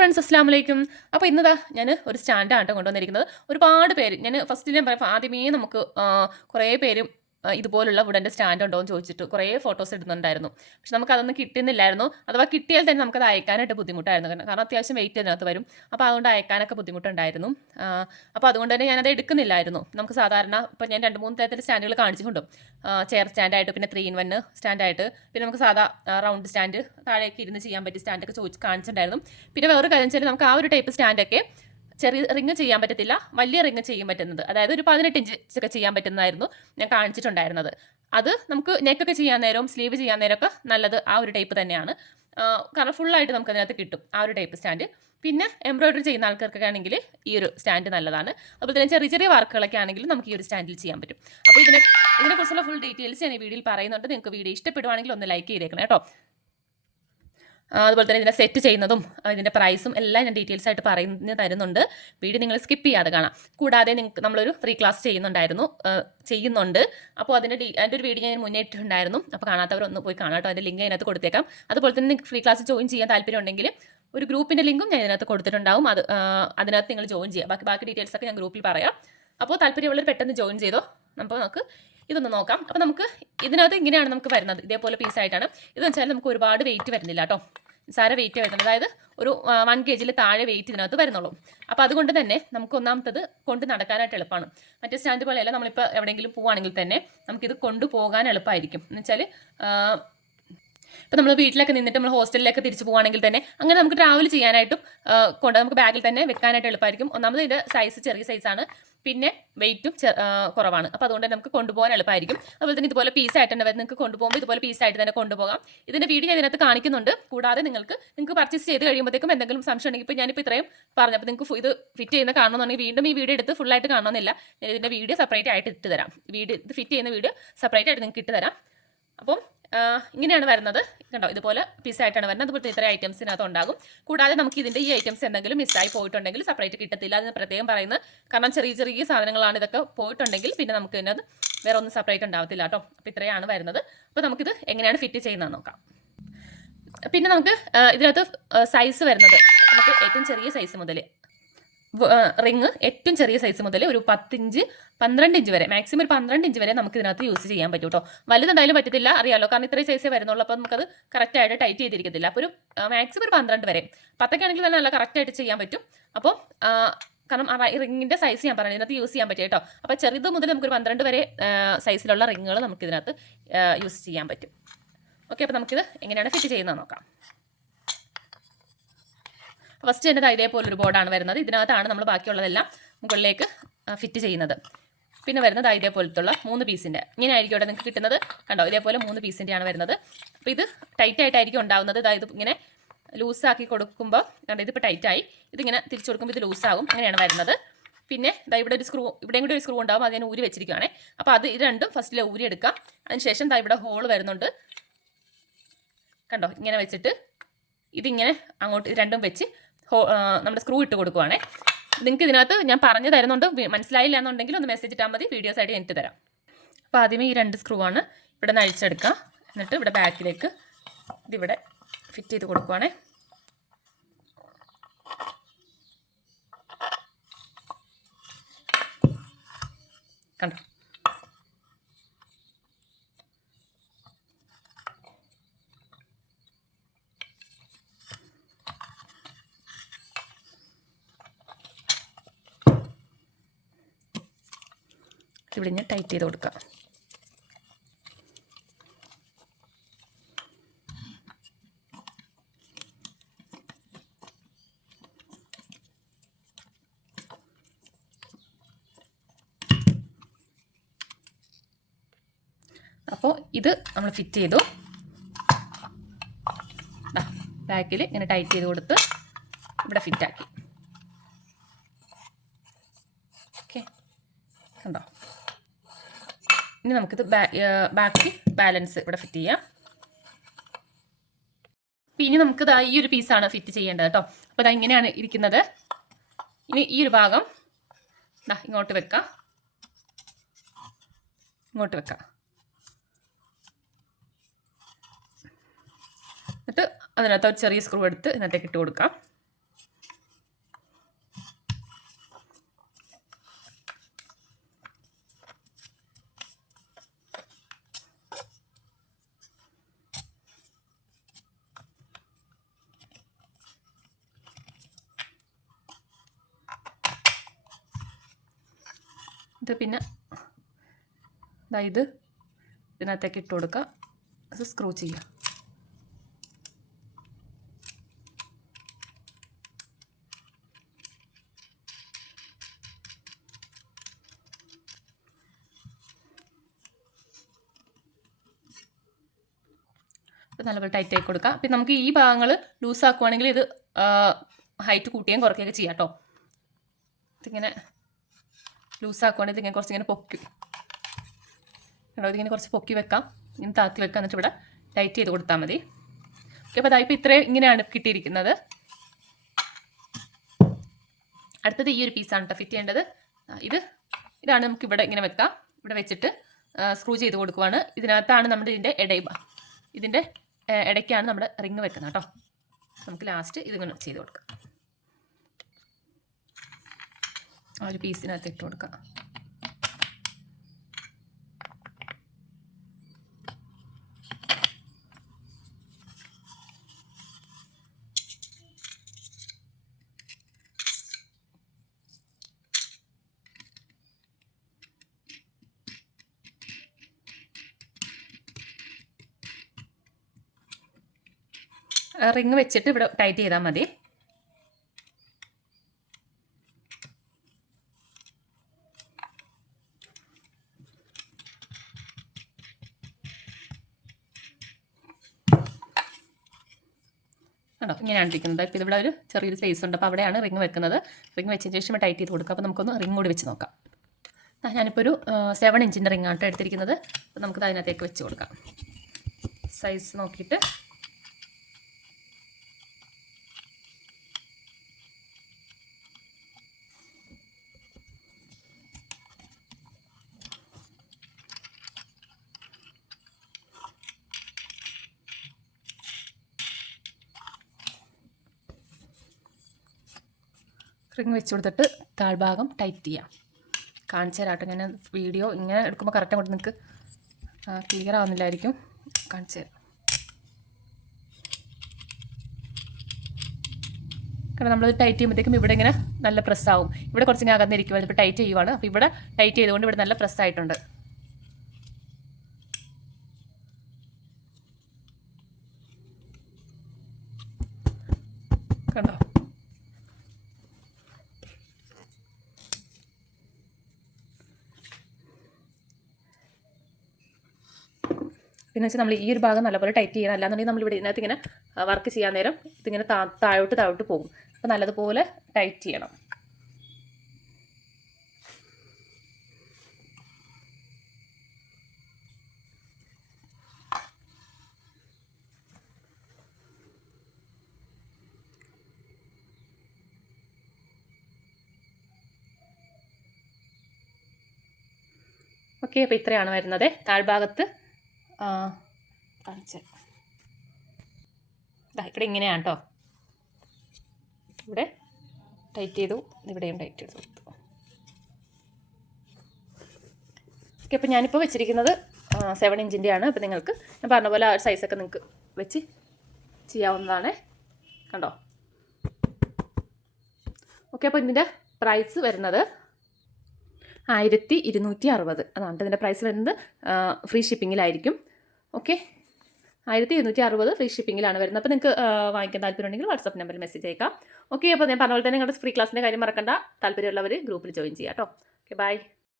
Friends, അസ്സലാമു അലൈക്കും. അപ്പോൾ ഇന്നതാ ഞാൻ ഒരു സ്റ്റാൻഡാണ് കൊണ്ടുവന്നിരിക്കുന്നത്. ഒരുപാട് പേര് ഞാൻ ഫസ്റ്റ് ഞാൻ പറയാം, ആദ്യമേ നമുക്ക് കുറേ പേരും ഇതുപോലുള്ള വുഡൻ്റെ സ്റ്റാൻഡ് ഉണ്ടോ എന്ന് ചോദിച്ചിട്ട് കുറേ ഫോട്ടോസ് ഇടുന്നുണ്ടായിരുന്നു. പക്ഷെ നമുക്കതൊന്നും കിട്ടുന്നില്ലായിരുന്നു. അഥവാ കിട്ടിയാൽ തന്നെ നമുക്കത് അയക്കാനായിട്ട് ബുദ്ധിമുട്ടായിരുന്നു. കാരണം അത്യാവശ്യം വെയിറ്റ് അതിനകത്ത് വരും. അപ്പോൾ അതുകൊണ്ട് അയക്കാനൊക്കെ ബുദ്ധിമുട്ടുണ്ടായിരുന്നു. അപ്പോൾ അതുകൊണ്ട് തന്നെ ഞാനത് എടുക്കുന്നില്ലായിരുന്നു. നമുക്ക് സാധാരണ ഇപ്പോൾ ഞാൻ 2-3 തരത്തിലുള്ള സ്റ്റാൻഡുകൾ കാണിച്ചിട്ടുണ്ടും, ചെയർ സ്റ്റാൻഡായിട്ട്, പിന്നെ 3-in-1 സ്റ്റാൻഡായിട്ട്, പിന്നെ നമുക്ക് സാധാ റൗണ്ട് സ്റ്റാൻഡ് താഴേക്ക് ഇരുന്ന് ചെയ്യാൻ പറ്റിയ സ്റ്റാൻഡൊക്കെ കാണിച്ചിട്ടുണ്ടായിരുന്നു. പിന്നെ വേറൊരു കാര്യം വെച്ചാൽ നമുക്ക് ആ ഒരു ടൈപ്പ് സ്റ്റാൻഡൊക്കെ ചെറിയ റിങ് ചെയ്യാൻ പറ്റത്തില്ല, വലിയ റിങ് ചെയ്യാൻ പറ്റുന്നത്, അതായത് ഒരു 18 ഇഞ്ച് ഒക്കെ ചെയ്യാൻ പറ്റുന്നതായിരുന്നു ഞാൻ കാണിച്ചിട്ടുണ്ടായിരുന്നത്. അത് നമുക്ക് നെക്കൊക്കെ ചെയ്യാൻ നേരവും സ്ലീവ് ചെയ്യാൻ നേരമൊക്കെ നല്ലത് ആ ഒരു ടൈപ്പ് തന്നെയാണ്. കാരണം ഫുള്ളായിട്ട് നമുക്ക് അതിനകത്ത് കിട്ടും ആ ഒരു ടൈപ്പ് സ്റ്റാൻഡ്. പിന്നെ എംബ്രോയിഡറി ചെയ്യുന്ന ആൾക്കാർക്കൊക്കെ ആണെങ്കിൽ ഈ ഒരു സ്റ്റാൻഡ് നല്ലതാണ്. അതുപോലെ തന്നെ ചെറിയ ചെറിയ വർക്കുകളൊക്കെ ആണെങ്കിലും നമുക്ക് ഈ ഒരു സ്റ്റാൻഡിൽ ചെയ്യാൻ പറ്റും. അപ്പോൾ ഇതിനെക്കുറിച്ചുള്ള ഫുൾ ഡീറ്റെയിൽസ് ഞാൻ ഈ വീഡിയോയിൽ പറയുന്നുണ്ട്. നിങ്ങൾക്ക് വീഡിയോ ഇഷ്ടപ്പെടുവാണെങ്കിൽ ഒന്ന് ലൈക്ക് ചെയ്തേക്കണം കേട്ടോ. അതുപോലെ തന്നെ ഇതിനെ സെറ്റ് ചെയ്യുന്നതും ഇതിൻ്റെ പ്രൈസും എല്ലാം ഞാൻ ഡീറ്റെയിൽസ് ആയിട്ട് പറഞ്ഞു തരുന്നുണ്ട്. വീഡിയോ നിങ്ങൾ സ്കിപ്പ് ചെയ്യാതെ കാണാം. കൂടാതെ നിങ്ങൾക്ക് നമ്മളൊരു ഫ്രീ ക്ലാസ് ചെയ്യുന്നുണ്ട്. അപ്പോൾ അതിൻ്റെ ഒരു വീഡിയോ ഞാൻ മുന്നേ ഇട്ടിട്ടുണ്ടായിരുന്നു. അപ്പോൾ കാണാത്തവരൊന്ന് പോയി കാണാം കേട്ടോ. അതിൻ്റെ ലിങ്ക് അതിനകത്ത് കൊടുത്തേക്കാം. അതുപോലെ തന്നെ നിങ്ങൾക്ക് ഫ്രീ ക്ലാസ് ജോയിൻ ചെയ്യാൻ താല്പര്യം ഉണ്ടെങ്കിൽ ഒരു ഗ്രൂപ്പിൻ്റെ ലിങ്കും ഞാൻ ഇതിനകത്ത് കൊടുത്തിട്ടുണ്ടാവും. അതിനകത്ത് നിങ്ങൾ ജോയിൻ ചെയ്യുക. ബാക്കി ഡീറ്റെയിൽസ് ഒക്കെ ഞാൻ ഗ്രൂപ്പിൽ പറയാം. അപ്പോൾ താല്പര്യമുള്ളവർ പെട്ടെന്ന് ജോയിൻ ചെയ്തോ. അപ്പോൾ നമുക്ക് ഇതൊന്ന് നോക്കാം. അപ്പോൾ നമുക്ക് ഇതിനകത്ത് ഇങ്ങനെയാണ് നമുക്ക് വരുന്നത്. ഇതേപോലെ പീസായിട്ടാണ്. ഇതെന്ന് വെച്ചാൽ നമുക്ക് ഒരുപാട് വെയിറ്റ് വരുന്നില്ല കേട്ടോ. സാര വെയിറ്റ് വരുന്നത്, അതായത് ഒരു 1 kg താഴെ വെയിറ്റ് ഇതിനകത്ത് വരുന്നുള്ളൂ. അപ്പോൾ അതുകൊണ്ട് തന്നെ നമുക്ക് ഒന്നാമത്തത് കൊണ്ട് നടക്കാനായിട്ട് എളുപ്പമാണ്. മറ്റേ സ്റ്റാൻഡ് പോലെയല്ല, നമ്മളിപ്പോൾ എവിടെയെങ്കിലും പോവുകയാണെങ്കിൽ തന്നെ നമുക്കിത് കൊണ്ടുപോകാൻ എളുപ്പമായിരിക്കും. എന്ന് വെച്ചാൽ ഇപ്പോൾ നമ്മൾ വീട്ടിലൊക്കെ നിന്നിട്ട് നമ്മൾ ഹോസ്റ്റലിലൊക്കെ തിരിച്ചു പോകുകയാണെങ്കിൽ തന്നെ അങ്ങനെ നമുക്ക് ട്രാവൽ ചെയ്യാനായിട്ടും നമുക്ക് ബാഗിൽ തന്നെ വെക്കാനായിട്ട് എളുപ്പമായിരിക്കും. ഒന്നാമത് ഇതിൻ്റെ സൈസ് ചെറിയ സൈസാണ്, പിന്നെ വെയിറ്റും കുറവാണ്. അപ്പോൾ അതുകൊണ്ട് തന്നെ നമുക്ക് കൊണ്ടുപോകാൻ എളുപ്പമായിരിക്കും. അതുപോലെ തന്നെ ഇതുപോലെ പീസായിട്ട് തന്നെ നിങ്ങൾക്ക് കൊണ്ടുപോകുമ്പോൾ ഇതുപോലെ പീസായിട്ട് തന്നെ കൊണ്ടുപോകാം. ഇതിൻ്റെ വീഡിയോ ഇതിനകത്ത് കാണിക്കുന്നുണ്ട്. കൂടാതെ നിങ്ങൾക്ക് പർച്ചേസ് ചെയ്ത് കഴിയുമ്പോഴത്തേക്കും എന്തെങ്കിലും സംശയം ഉണ്ടെങ്കിൽ, ഇപ്പോൾ ഞാനിപ്പോൾ ഇത്രയും പറഞ്ഞപ്പോൾ നിങ്ങൾക്ക് ഇത് ഫിറ്റ് ചെയ്യുന്ന കാണണമെന്നുണ്ടെങ്കിൽ വീണ്ടും ഈ വീഡിയോ എടുത്ത് ഫുള്ളായിട്ട് കാണണമെന്നില്ല. ഞാൻ ഇതിൻ്റെ വീഡിയോ സെപ്പറേറ്റ് ആയിട്ട് ഇട്ട് തരാം. ഇത് ഫിറ്റ് ചെയ്യുന്ന വീഡിയോ സെപ്പറേറ്റ് ആയിട്ട് നിങ്ങൾക്ക് ഇട്ട് തരാം. അപ്പം ഇങ്ങനെയാണ് വരുന്നത്. കണ്ടോ, ഇതുപോലെ പീസായിട്ടാണ് വരുന്നത്. അതുപോലെ ഇത്ര ഐറ്റംസ് ഇതിനകത്ത് ഉണ്ടാകും. കൂടാതെ നമുക്ക് ഇതിൻ്റെ ഈ ഐറ്റംസ് എന്തെങ്കിലും മിസ്സായി പോയിട്ടുണ്ടെങ്കിൽ സെപ്പറേറ്റ് കിട്ടത്തില്ല. അതിന് പ്രത്യേകം പറയുന്നത്, കാരണം ചെറിയ ചെറിയ സാധനങ്ങളാണ്. ഇതൊക്കെ പോയിട്ടുണ്ടെങ്കിൽ പിന്നെ നമുക്ക് ഇതിനകത്ത് വേറെ ഒന്നും സെപ്പറേറ്റ് ഉണ്ടാവത്തില്ല കേട്ടോ. അപ്പോൾ ഇത്രയാണ് വരുന്നത്. അപ്പോൾ നമുക്കിത് എങ്ങനെയാണ് ഫിറ്റ് ചെയ്യുന്നത് നോക്കാം. പിന്നെ നമുക്ക് ഇതിനകത്ത് സൈസ് വരുന്നത്, നമുക്ക് ഏറ്റവും ചെറിയ സൈസ് മുതൽ റിങ് ഏറ്റവും ചെറിയ സൈസ് മുതൽ ഒരു 10 ഇഞ്ച് 12 ഇഞ്ച് വരെ, മാക്സിമം ഒരു 12 ഇഞ്ച് വരെ നമുക്ക് ഇതിനകത്ത് യൂസ് ചെയ്യാൻ പറ്റും കേട്ടോ. വലുതെന്തായാലും പറ്റത്തില്ല, അറിയാമല്ലോ, കാരണം ഇത്രയും സൈസേ വരുന്നുള്ളൂ. അപ്പോൾ നമുക്കത് കറക്റ്റായിട്ട് ടൈറ്റ് ചെയ്തിരിക്കത്തില്ല. അപ്പോൾ ഒരു മാക്സിമം ഒരു 12 വരെ, 10 ആണെങ്കിൽ തന്നെ നല്ല കറക്റ്റായിട്ട് ചെയ്യാൻ പറ്റും. അപ്പോൾ കാരണം റിങ്ങിൻ്റെ സൈസ് ഞാൻ പറഞ്ഞു ഇതിനകത്ത് യൂസ് ചെയ്യാൻ പറ്റും കേട്ടോ. അപ്പോൾ ചെറുത് മുതൽ നമുക്കൊരു 12 വരെ സൈസിലുള്ള റിങ്ങുകൾ നമുക്ക് ഇതിനകത്ത് യൂസ് ചെയ്യാൻ പറ്റും. ഓക്കെ, അപ്പോൾ നമുക്കിത് എങ്ങനെയാണ് ഫിറ്റ് ചെയ്യുന്നത് നോക്കാം. ഫസ്റ്റ് തന്നെ ഇതേപോലൊരു ബോർഡാണ് വരുന്നത്. ഇതിനകത്താണ് നമ്മൾ ബാക്കിയുള്ളതെല്ലാം മുകളിലേക്ക് ഫിറ്റ് ചെയ്യുന്നത്. പിന്നെ വരുന്നത് ഇതേപോലത്തുള്ള 3 പീസിൻ്റെ ഇങ്ങനെ ആയിരിക്കും ഇവിടെ നിങ്ങൾക്ക് കിട്ടുന്നത്. കണ്ടോ, ഇതേപോലെ 3 പീസിൻ്റെയാണ് വരുന്നത്. അപ്പോൾ ഇത് ടൈറ്റ് ആയിട്ടായിരിക്കും ഉണ്ടാകുന്നത്. അതായത് ഇങ്ങനെ ലൂസാക്കി കൊടുക്കുമ്പോൾ കണ്ടോ, ഇതിപ്പോൾ ടൈറ്റായി, ഇതിങ്ങനെ തിരിച്ചു കൊടുക്കുമ്പോൾ ഇത് ലൂസാകും. അങ്ങനെയാണ് വരുന്നത്. പിന്നെ ഇവിടെ ഒരു സ്ക്രൂ, ഇവിടെയും കൂടി ഒരു സ്ക്രൂ ഉണ്ടാകും. അത് ഞാൻ ഊരി വെച്ചിരിക്കുകയാണ്. അപ്പോൾ ഇത് രണ്ടും ഫസ്റ്റിൽ ഊരി എടുക്കാം. അതിനുശേഷം ഇവിടെ ഹോൾ വരുന്നുണ്ട്. കണ്ടോ, ഇങ്ങനെ വെച്ചിട്ട് ഇതിങ്ങനെ അങ്ങോട്ട് രണ്ടും വെച്ച് നമ്മുടെ സ്ക്രൂ ഇട്ട് കൊടുക്കുവാണേ. നിങ്ങൾക്ക് ഇതിനകത്ത് ഞാൻ പറഞ്ഞു തരുന്നുണ്ട്. മനസ്സിലായില്ല എന്നുണ്ടെങ്കിൽ ഒന്ന് മെസ്സേജ് ഇട്ടാൽ മതി, വീഡിയോസ് ആയിട്ട് എനിക്ക് തരാം. അപ്പോൾ ആദ്യമേ ഈ 2 സ്ക്രൂ ആണ് ഇവിടെ നിന്ന് അഴിച്ചെടുക്കുക. എന്നിട്ട് ഇവിടെ ബാക്കിലേക്ക് ഇതിവിടെ ഫിറ്റ് ചെയ്ത് കൊടുക്കുവാണേ. കണ്ടോ, ഇവിടെ ഞാൻ ടൈറ്റ് ചെയ്ത് കൊടുക്കാം. അപ്പോൾ ഇത് നമ്മൾ ഫിറ്റ് ചെയ്തു. ബാക്കിൽ ഇങ്ങനെ ടൈറ്റ് ചെയ്ത് കൊടുത്ത് ഇവിടെ ഫിറ്റാക്കി. ഓക്കെ, കണ്ടോ. ഇനി നമുക്കിത് ബാക്കി ബാലൻസ് ഇവിടെ ഫിറ്റ് ചെയ്യാം. ഇനി നമുക്കിത് ഈ ഒരു പീസാണ് ഫിറ്റ് ചെയ്യേണ്ടത് കേട്ടോ. അപ്പോൾ ഇതാ ഇങ്ങനെയാണ് ഇരിക്കുന്നത്. ഇനി ഈ ഒരു ഭാഗം ഇങ്ങോട്ട് വെക്കാം. എന്നിട്ട് അതിനകത്ത് ഒരു ചെറിയ സ്ക്രൂ എടുത്ത് ഇതിനകത്തേക്ക് ഇട്ട് കൊടുക്കാം. എന്നിട്ട് പിന്നെ ഇത് ഇതിനകത്തേക്ക് ഇട്ട് കൊടുക്കുക. അത് സ്ക്രൂ ചെയ്യുക. നല്ലപോലെ ടൈറ്റ് ആക്കി കൊടുക്കുക. അപ്പം നമുക്ക് ഈ ഭാഗങ്ങൾ ലൂസാക്കുവാണെങ്കിൽ ഇത് ഹൈറ്റ് കൂട്ടുകയും കുറയ്ക്കുകയൊക്കെ ചെയ്യാം കേട്ടോ. ഇതിങ്ങനെ ലൂസാക്കുവാണെങ്കിൽ ഇതിങ്ങനെ കുറച്ചിങ്ങനെ പൊക്കും കേട്ടോ. ഇതിങ്ങനെ കുറച്ച് പൊക്കി വെക്കാം, ഇങ്ങനെ താത്തി വെക്കാം. എന്നിട്ട് ഇവിടെ ടൈറ്റ് ചെയ്ത് കൊടുത്താൽ മതി. ഓക്കെ, അപ്പോൾ അതായപ്പോൾ ഇത്രയും ഇങ്ങനെയാണ് കിട്ടിയിരിക്കുന്നത്. അടുത്തത് ഈ ഒരു പീസാണ് കേട്ടോ ഫിറ്റ് ചെയ്യേണ്ടത്. ഇതാണ് നമുക്ക് ഇവിടെ ഇങ്ങനെ വെക്കാം. ഇവിടെ വെച്ചിട്ട് സ്ക്രൂ ചെയ്ത് കൊടുക്കുവാണ്. ഇതിനകത്താണ് നമ്മുടെ ഇതിൻ്റെ ഇടയ്ക്കാണ് നമ്മുടെ റിങ് വെക്കുന്നത് കേട്ടോ. നമുക്ക് ലാസ്റ്റ് ഇതിങ്ങനെ ചെയ്ത് കൊടുക്കാം. ആ ഒരു പീസിനകത്ത് ഇട്ട് കൊടുക്കാം. റിങ് വെച്ചിട്ട് ഇവിടെ ടൈറ്റ് ചെയ്താൽ മതി. കണ്ടോ, ഇങ്ങനെയാണ് ഇരിക്കുന്നത്. ഇപ്പോൾ ഇവിടെ ഒരു ചെറിയൊരു സ്പേസ് ഉണ്ട്. അപ്പോൾ അവിടെയാണ് റിങ് വെക്കുന്നത്. റിങ് വെച്ചതിന് ശേഷം ടൈറ്റ് ചെയ്ത് കൊടുക്കുക. അപ്പോൾ നമുക്കൊന്ന് റിങ് കൂടി വെച്ച് നോക്കാം. ഞാനിപ്പോൾ ഒരു 7 ഇഞ്ചിൻ്റെ റിങ് ആണ് എടുത്തിരിക്കുന്നത്. അപ്പോൾ നമുക്കത് അതിനകത്തേക്ക് വെച്ച് കൊടുക്കാം. സൈസ് നോക്കിയിട്ട് റിങ് വെച്ച് കൊടുത്തിട്ട് താഴ്ഭാഗം ടൈറ്റ് ചെയ്യാം. കാണിച്ചു തരാം കേട്ടോ. ഞാൻ വീഡിയോ ഇങ്ങനെ എടുക്കുമ്പോൾ കറക്റ്റ് അങ്ങോട്ട് നിങ്ങൾക്ക് ക്ലിയർ ആവുന്നില്ലായിരിക്കും. കാണിച്ചു തരാം. കാരണം നമ്മളത് ടൈറ്റ് ചെയ്യുമ്പോഴത്തേക്കും ഇവിടെ ഇങ്ങനെ നല്ല പ്രസ്സാവും. ഇവിടെ കുറച്ചിങ്ങനെ അകന്നിരിക്കും. ഇപ്പോൾ ടൈറ്റ് ചെയ്യുവാണ്. അപ്പോൾ ഇവിടെ ടൈറ്റ് ചെയ്തുകൊണ്ട് ഇവിടെ നല്ല പ്രസ്സായിട്ടുണ്ട്. കണ്ടോ? പിന്നെ വെച്ചാൽ നമ്മൾ ഈ ഒരു ഭാഗം നല്ലപോലെ ടൈറ്റ് ചെയ്യണം. അല്ലാന്നുണ്ടെങ്കിൽ നമ്മളിവിടെ ഇതിനകത്ത് ഇങ്ങനെ വർക്ക് ചെയ്യാൻ നേരം ഇതിങ്ങനെ താഴോട്ട് പോകും. അപ്പോൾ നല്ലതുപോലെ ടൈറ്റ് ചെയ്യണം. ഓക്കെ, അപ്പോൾ ഇത്രയാണ് വരുന്നത്. താഴ്ഭാഗത്ത് കാണിച്ച ഇവിടെ ഇങ്ങനെയാണ് കേട്ടോ. ഇവിടെ ടൈറ്റ് ചെയ്തു, ഇവിടെയും ടൈറ്റ് ചെയ്ത് കൊടുത്തു. ഓക്കെ, അപ്പോൾ ഞാനിപ്പോൾ വെച്ചിരിക്കുന്നത് 7 ഇഞ്ചിൻ്റെയാണ്. അപ്പോൾ നിങ്ങൾക്ക് ഞാൻ പറഞ്ഞ പോലെ ആ ഒരു സൈസൊക്കെ നിങ്ങൾക്ക് വെച്ച് ചെയ്യാവുന്നതാണ്. കണ്ടോ? ഓക്കെ, അപ്പോൾ ഇതിൻ്റെ പ്രൈസ് വരുന്നത് 1260. അതാണ് ഇതിൻ്റെ പ്രൈസ് വരുന്നത്. ഫ്രീ ഷിപ്പിങ്ങിലായിരിക്കും. ഓക്കെ, 1260 ഫ്രീ ഷിപ്പിങ്ങിലാണ് വരുന്നത്. അപ്പോൾ നിങ്ങൾക്ക് വാങ്ങിക്കാൻ താല്പര്യമുണ്ടെങ്കിൽ വാട്സാപ്പ് നമ്പറിൽ മെസ്സേജ് അയക്കാം. ഓക്കെ, അപ്പോൾ ഞാൻ പറഞ്ഞ പോലെ തന്നെ നിങ്ങളുടെ ഫ്രീ ക്ലാസ്സിൻ്റെ കാര്യം മറക്കണ്ട. താല്പര്യമുള്ളവർ ഗ്രൂപ്പിൽ ജോയിൻ ചെയ്യാം കേട്ടോ. Okay, by.